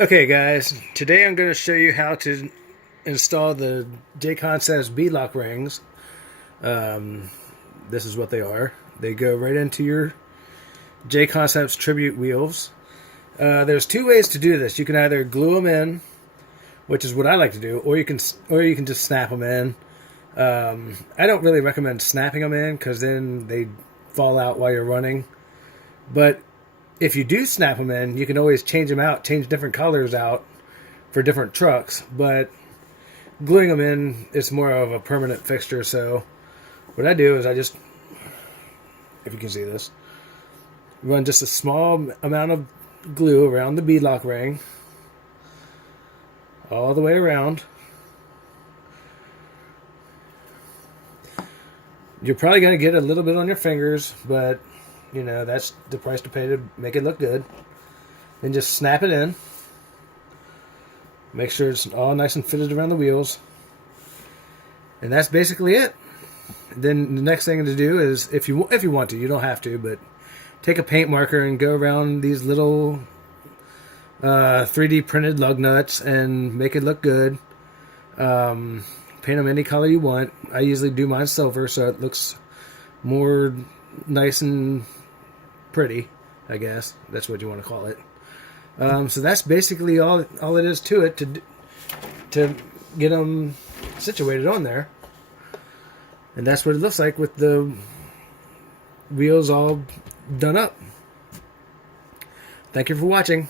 Okay guys, today I'm going to show you how to install the Jconcepts beadlock rings. This is what they are. They go right into your Jconcepts tribute wheels. There's two ways to do this. You can either glue them in, which is what I like to do, or you can just snap them in. I don't really recommend snapping them in because then they fall out while you're running. But if you do snap them in, you can always change them out, change different colors out for different trucks. But gluing them in is more of a permanent fixture. So what I do is I just, if you can see this, run just a small amount of glue around the beadlock ring, all the way around. You're probably going to get a little bit on your fingers, but you know, that's the price to pay to make it look good. Then just snap it in. Make sure it's all nice and fitted around the wheels. And that's basically it. Then the next thing to do is, if you want to, you don't have to, but take a paint marker and go around these little 3D printed lug nuts and make it look good. Paint them any color you want. I usually do mine silver so it looks more nice and pretty, I guess. That's what you want to call it. So that's basically all it is to it to get them situated on there. And that's what it looks like with the wheels all done up. Thank you for watching.